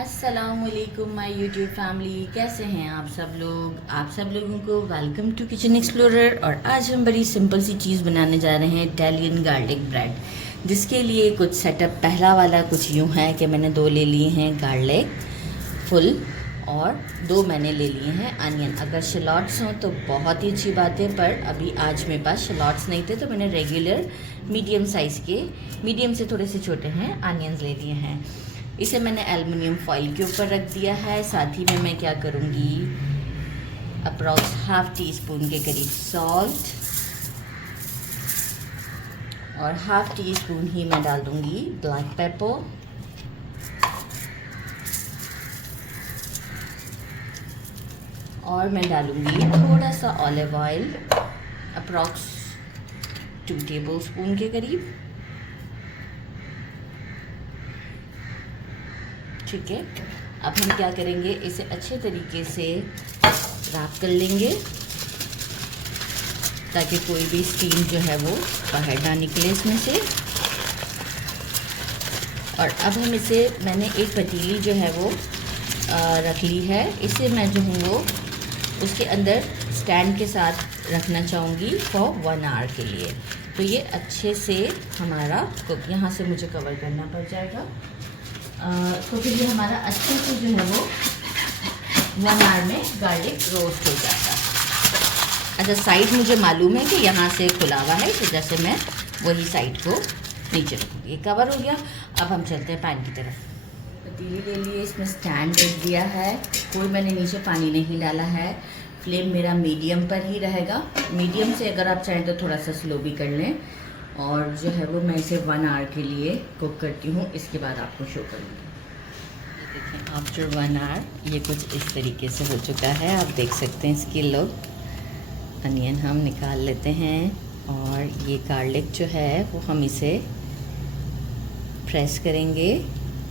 अस्सलामुअलैकुम my YouTube family, कैसे हैं आप सब लोग। आप सब लोगों को वेलकम टू किचन एक्सप्लोरर। और आज हम बड़ी सिंपल सी चीज़ बनाने जा रहे हैं, इटालियन गार्लिक ब्रेड। जिसके लिए कुछ सेटअप पहला वाला कुछ यूँ है कि मैंने 2 ले लिए हैं गार्लिक फुल और 2 मैंने ले लिए हैं अनियन। अगर शलॉट्स हों तो बहुत ही अच्छी बात है, पर अभी आज मेरे पास शलॉट्स नहीं थे तो मैंने रेगुलर मीडियम साइज़ के, मीडियम से थोड़े से छोटे हैं, अनियंस ले लिए हैं। इसे मैंने एल्युमिनियम फॉइल के ऊपर रख दिया है। साथ ही में मैं क्या करूँगी, अप्रॉक्स ½ टीस्पून के करीब सॉल्ट और ½ टीस्पून ही मैं डाल दूँगी ब्लैक पेपर और मैं डालूँगी थोड़ा सा ऑलिव ऑयल, अप्रॉक्स 2 टेबलस्पून के करीब। ठीक है, अब हम क्या करेंगे, इसे अच्छे तरीके से रैप कर लेंगे ताकि कोई भी स्टीम जो है वो बाहर ना निकले इसमें से। और अब हम इसे, मैंने एक पतीली जो है वो रख ली है, इसे मैं जो हूँ वो उसके अंदर स्टैंड के साथ रखना चाहूँगी फॉर 1 आवर के लिए। तो ये अच्छे से हमारा कुक, यहाँ से मुझे कवर करना पड़ जाएगा, तो फिर ये हमारा अच्छे से जो है वो 1 आवर में गार्लिक रोस्ट हो जाता है। अच्छा, साइड मुझे मालूम है कि यहाँ से खुला हुआ है, तो जैसे मैं वही साइड को नीचे रखूँगी। कवर हो गया। अब हम चलते हैं पैन की तरफ। पतीली ले लिए, इसमें स्टैंड रख दिया है, कोई मैंने नीचे पानी नहीं डाला है। फ्लेम मेरा मीडियम पर ही रहेगा। मीडियम से अगर आप चाहें तो थोड़ा सा स्लो भी कर लें। और जो है वो मैं इसे 1 आवर के लिए कुक करती हूँ, इसके बाद आपको शो करूँगी। देखें, आफ्टर 1 आवर ये कुछ इस तरीके से हो चुका है, आप देख सकते हैं इसकी लुक। अनियन हम निकाल लेते हैं और ये गार्लिक जो है वो हम इसे प्रेस करेंगे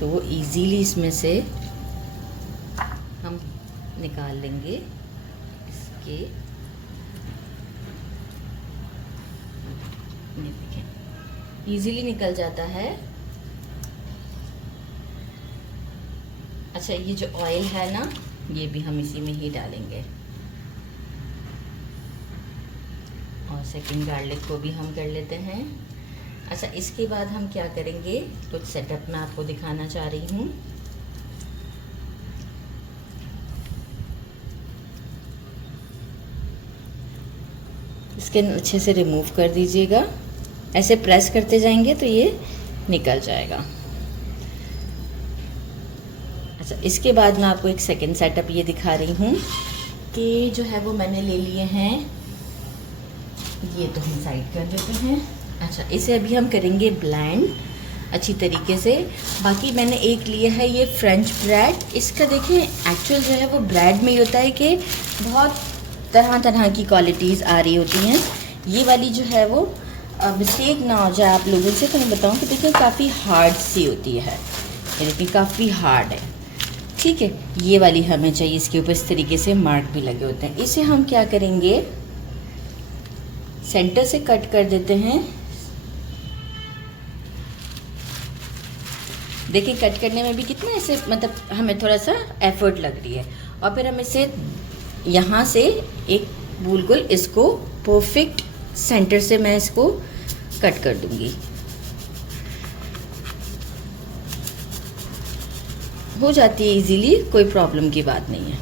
तो वो इजीली इसमें से हम निकाल लेंगे इसके। इजीली निकल जाता है। अच्छा, ये जो ऑयल है ना, ये भी हम इसी में ही डालेंगे और सेकंड गार्लिक को भी हम कर लेते हैं। अच्छा, इसके बाद हम क्या करेंगे, कुछ सेटअप मैं आपको दिखाना चाह रही हूँ। स्किन अच्छे से रिमूव कर दीजिएगा, ऐसे प्रेस करते जाएंगे तो ये निकल जाएगा। अच्छा, इसके बाद मैं आपको एक सेकंड सेटअप ये दिखा रही हूँ कि जो है वो मैंने ले लिए हैं, ये तो हम साइड कर देते हैं। अच्छा, इसे अभी हम करेंगे ब्लेंड अच्छी तरीके से। बाकी मैंने एक लिया है ये फ्रेंच ब्रेड। इसका देखें, एक्चुअल जो है वो ब्रेड में ही होता है कि बहुत तरह तरह की क्वालिटीज़ आ रही होती हैं। ये वाली जो है वो मिस्टेक ना हो जाए आप लोगों से, तो मैं बताऊँ कि देखिए काफ़ी हार्ड सी होती है, ये देखिए काफ़ी हार्ड है। ठीक है, ये वाली हमें चाहिए, इसके ऊपर इस तरीके से मार्क भी लगे होते हैं। इसे हम क्या करेंगे, सेंटर से कट कर देते हैं। देखिए कट करने में भी कितना ऐसे, मतलब हमें थोड़ा सा एफर्ट लग रही है। और फिर हम इसे यहाँ से एक बिल्कुल इसको परफेक्ट सेंटर से मैं इसको कट कर दूंगी। हो जाती है इजीली, कोई प्रॉब्लम की बात नहीं है।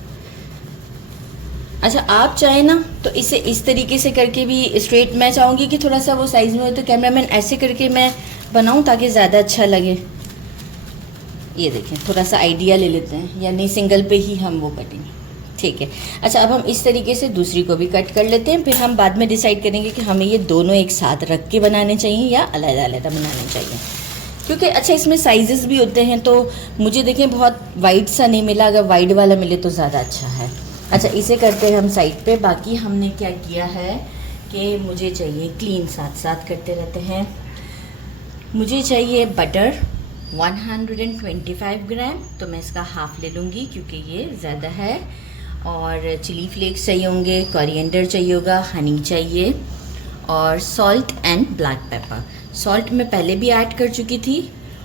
अच्छा, आप चाहें ना तो इसे इस तरीके से करके भी स्ट्रेट, मैं चाहूँगी कि थोड़ा सा वो साइज़ में हो तो कैमरामैन ऐसे करके मैं बनाऊँ ताकि ज़्यादा अच्छा लगे। ये देखें, थोड़ा सा आइडिया ले लेते हैं, यानी सिंगल पे ही हम वो कटेंगे। ठीक है। अच्छा, अब हम इस तरीके से दूसरी को भी कट कर लेते हैं, फिर हम बाद में डिसाइड करेंगे कि हमें ये दोनों एक साथ रख के बनाने चाहिए या अलग-अलग बनाने चाहिए, क्योंकि अच्छा इसमें साइजेस भी होते हैं। तो मुझे देखें बहुत वाइड सा नहीं मिला, अगर वाइड वाला मिले तो ज़्यादा अच्छा है। अच्छा, इसे करते हैं हम साइड पे। बाकी हमने क्या किया है कि मुझे चाहिए क्लीन, साथ साथ करते रहते हैं। मुझे चाहिए बटर 125 ग्राम, तो मैं इसका हाफ़ ले लूँगी क्योंकि ये ज़्यादा है। और चिली फ्लेक्स चाहिए होंगे, कोरिएंडर चाहिए होगा, हनी चाहिए और salt and black pepper. Salt मैं पहले भी ऐड कर चुकी थी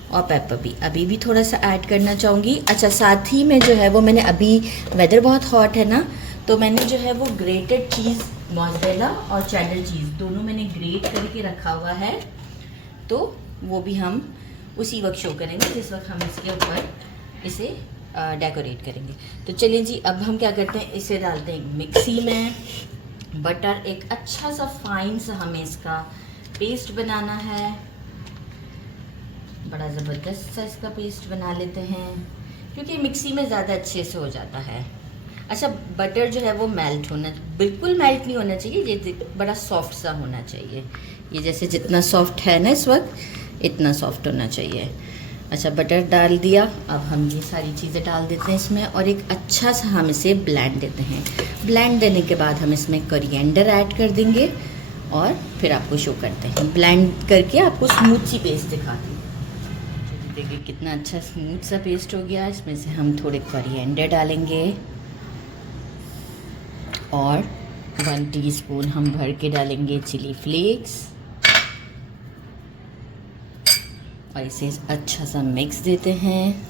और पेपर भी अभी भी थोड़ा सा ऐड करना चाहूँगी। अच्छा, साथ ही में जो है वो मैंने अभी, वेदर बहुत हॉट है ना, तो मैंने जो है वो ग्रेटेड चीज़, मोज़रेला और चेडर चीज़ दोनों मैंने ग्रेट करके रखा हुआ है, तो वो भी हम उसी वक्त शो करेंगे जिस वक्त हम इसके ऊपर इसे डेकोरेट करेंगे। तो चलिए जी, अब हम क्या करते हैं, इसे डालते हैं मिक्सी में। बटर, एक अच्छा सा फाइन सा हमें इसका पेस्ट बनाना है, बड़ा ज़बरदस्त सा इसका पेस्ट बना लेते हैं, क्योंकि मिक्सी में ज़्यादा अच्छे से हो जाता है। अच्छा, बटर जो है वो मेल्ट होना, बिल्कुल मेल्ट नहीं होना चाहिए, ये बड़ा सॉफ्ट सा होना चाहिए। ये जैसे जितना सॉफ्ट है ना इस वक्त, इतना सॉफ्ट होना चाहिए। अच्छा, बटर डाल दिया, अब हम ये सारी चीज़ें डाल देते हैं इसमें और एक अच्छा सा हम इसे ब्लेंड देते हैं। ब्लेंड देने के बाद हम इसमें कोरिएंडर ऐड कर देंगे और फिर आपको शो करते हैं, ब्लेंड करके आपको स्मूथ सी पेस्ट दिखाती हूँ। देखिए कितना अच्छा स्मूथ सा पेस्ट हो गया। इसमें से हम थोड़े कोरिएंडर डालेंगे और 1 टीस्पून हम भर के डालेंगे चिली फ्लेक्स और इसे अच्छा सा मिक्स देते हैं।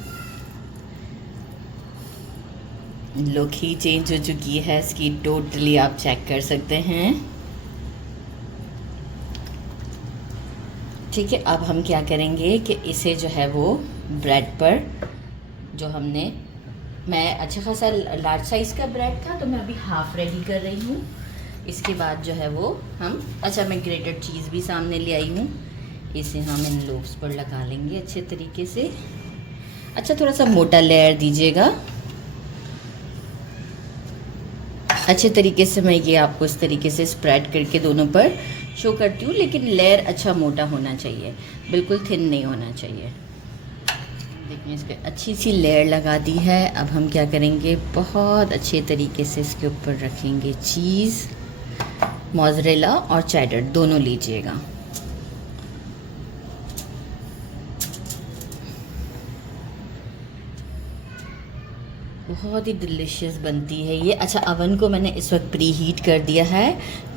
लुक ही चेंज हो चुकी है इसकी, टोटली आप चेक कर सकते हैं। ठीक है, अब हम क्या करेंगे कि इसे जो है वो ब्रेड पर, जो हमने, मैं अच्छा खासा लार्ज साइज़ का ब्रेड था तो मैं अभी हाफ़ रेडी कर रही हूँ। इसके बाद जो है वो हम, अच्छा मैं ग्रेटेड चीज़ भी सामने ले आई हूँ, इसे हम इन लोब्स पर लगा लेंगे अच्छे तरीके से। अच्छा, थोड़ा सा मोटा लेयर दीजिएगा। अच्छे तरीके से मैं ये आपको इस तरीके से स्प्रेड करके दोनों पर शो करती हूँ, लेकिन लेयर अच्छा मोटा होना चाहिए, बिल्कुल थिन नहीं होना चाहिए। देखिए इस पर अच्छी सी लेयर लगा दी है। अब हम क्या करेंगे, बहुत अच्छे तरीके से इसके ऊपर रखेंगे चीज़, मोज़रेला और चेडर दोनों लीजिएगा। बहुत ही डिलीशियस बनती है ये। अच्छा, अवन को मैंने इस वक्त प्री हीट कर दिया है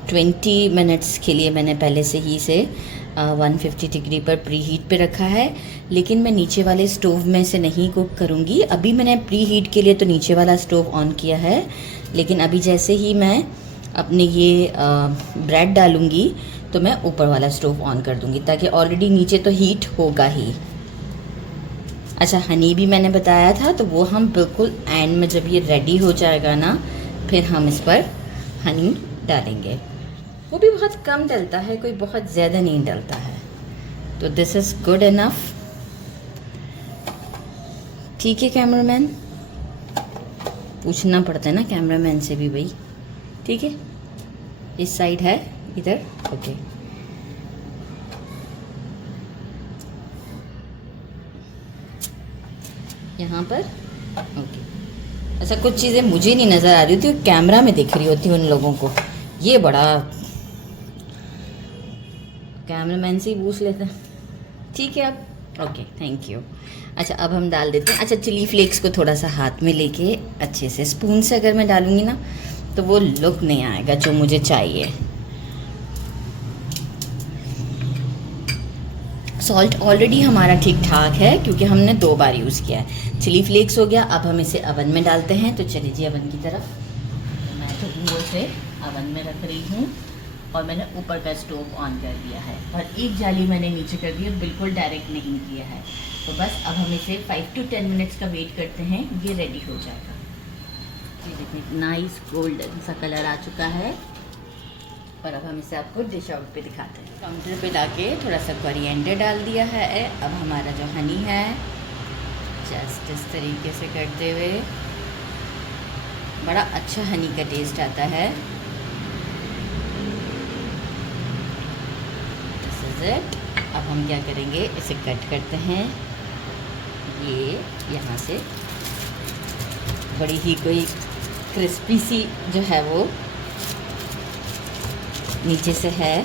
20 मिनट्स के लिए। मैंने पहले से ही इसे 150 डिग्री पर प्री हीट पे रखा है, लेकिन मैं नीचे वाले स्टोव में से नहीं कुक करूँगी। अभी मैंने प्री हीट के लिए तो नीचे वाला स्टोव ऑन किया है, लेकिन अभी जैसे ही मैं अपने ये ब्रेड डालूँगी तो मैं ऊपर वाला स्टोव ऑन कर दूँगी, ताकि ऑलरेडी नीचे तो हीट होगा ही। अच्छा, हनी भी मैंने बताया था, तो वो हम बिल्कुल एंड में जब ये रेडी हो जाएगा ना, फिर हम इस पर हनी डालेंगे। वो भी बहुत कम डलता है, कोई बहुत ज़्यादा नहीं डलता है, तो दिस इज़ गुड इनफ। ठीक है कैमरामैन, पूछना पड़ता है ना कैमरामैन से भी भाई। ठीक है, इस साइड है इधर, ओके। यहाँ पर ओके। अच्छा, कुछ चीज़ें मुझे नहीं नज़र आ रही होती, कैमरा में दिख रही होती उन लोगों को। ये बड़ा, कैमरामैन से ही पूछ लेते हैं। ठीक है, अब ओके, थैंक यू। अच्छा, अब हम डाल देते हैं। अच्छा, चिली फ्लेक्स को थोड़ा सा हाथ में लेके अच्छे से स्पून से अगर मैं डालूँगी ना, तो वो लुक नहीं आएगा जो मुझे चाहिए। सॉल्ट ऑलरेडी हमारा ठीक ठाक है, क्योंकि हमने 2 बार यूज़ किया है। चिली फ्लेक्स हो गया, अब हम इसे अवन में डालते हैं। तो चलिए जी अवन की तरफ। मैं तो वो इसे अवन में रख रही हूँ और मैंने ऊपर का स्टोव ऑन कर दिया है और एक जाली मैंने नीचे कर दी है, बिल्कुल डायरेक्ट नहीं किया है। तो बस अब हम इसे 5 to 10 मिनट्स का वेट करते हैं, ये रेडी हो जाएगा। ये देखिए नाइस गोल्डन सा कलर आ चुका है और अब हम इसे आपको डिश आउट पे दिखाते हैं। काउंटर पे लाके थोड़ा सा कोरिएंडर डाल दिया है। अब हमारा जो हनी है, जस्ट इस तरीके से करते हुए, बड़ा अच्छा हनी का टेस्ट आता है। This is it. अब हम क्या करेंगे, इसे कट करते हैं। ये यहाँ से बड़ी ही कोई क्रिस्पी सी जो है वो नीचे से है,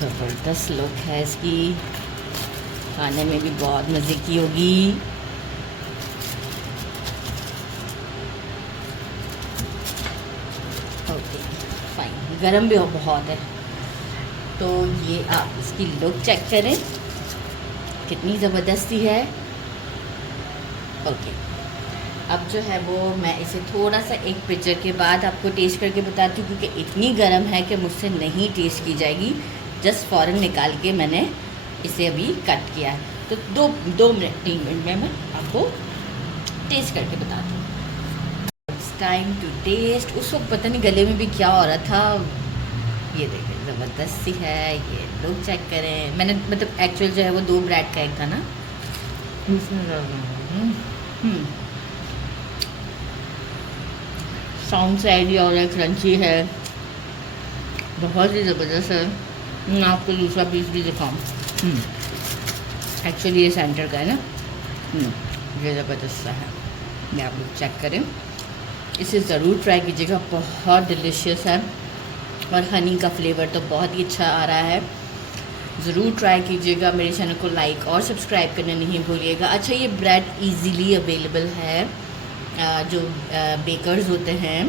ज़बरदस्त लुक है इसकी, खाने में भी बहुत मज़े की होगी। ओके फाइन, गरम भी बहुत है। तो ये आप इसकी लुक चेक करें कितनी ज़बरदस्ती है। ओके, अब जो है वो मैं इसे थोड़ा सा एक पिक्चर के बाद आपको टेस्ट करके बताती हूँ, क्योंकि इतनी गर्म है कि मुझसे नहीं टेस्ट की जाएगी। जस्ट फ़ौरन निकाल के मैंने इसे अभी कट किया है, तो दो मिनट 3 मिनट में मैं आपको टेस्ट करके बताती हूँ। It's time to test. उस वक्त पता नहीं गले में भी क्या हो रहा था। ये देखिए ज़बरदस्ती है, ये लोग चेक करें। मैंने मतलब एक्चुअल जो है वो 2 ब्रेड का एक था ना। साउंड से आइडिया हो रहा है, क्रंची है, बहुत ही ज़बरदस्त है। मैं आपको दूसरा पीस भी दिखाऊँ। एक्चुअली ये सेंटर का है ना। ये ज़बरदस्त सा है, ये आप लोग चेक करें। इसे ज़रूर ट्राई कीजिएगा, बहुत डिलीशियस है और हनी का फ्लेवर तो बहुत ही अच्छा आ रहा है। ज़रूर ट्राई कीजिएगा। मेरे चैनल को लाइक और सब्सक्राइब करना नहीं भूलिएगा। अच्छा, ये ब्रेड इजीली अवेलेबल है। जो बेकर्स होते हैं,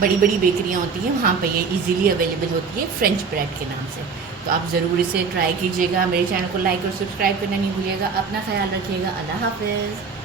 बड़ी बड़ी बेकरियां होती हैं, वहाँ पे ये इजीली अवेलेबल होती है फ्रेंच ब्रेड के नाम से। तो आप ज़रूर इसे ट्राई कीजिएगा। मेरे चैनल को लाइक और सब्सक्राइब करना नहीं भूलिएगा। अपना ख्याल रखिएगा। अल्लाह हाफ़िज़।